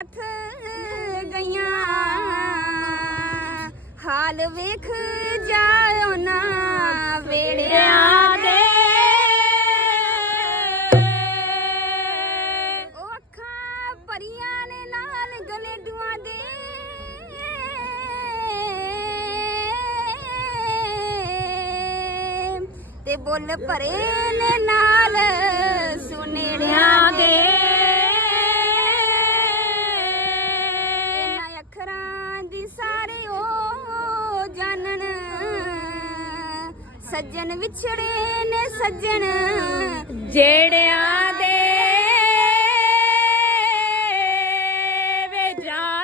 ਅੱਖ ਗਈਆਂ। ਹਾਲ ਵੇਖ ਜਾਓ ਨਾ ਵੇੜਿਆਂ ਦੇ। ਉਹ ਅੱਖਾਂ ਭਰੀਆਂ ਨੇ ਨਾਲ ਗਲੇ ਦੁਆ ਦੇ। ਤੇ ਬੁੱਲ ਭਰੇ ਨੇ ਸੱਜਣ ਵਿਛੜੇ ਨੇ ਸੱਜਣ। ਜਿਹੜਿਆਂ ਦੇ ਵੇ ਜਾ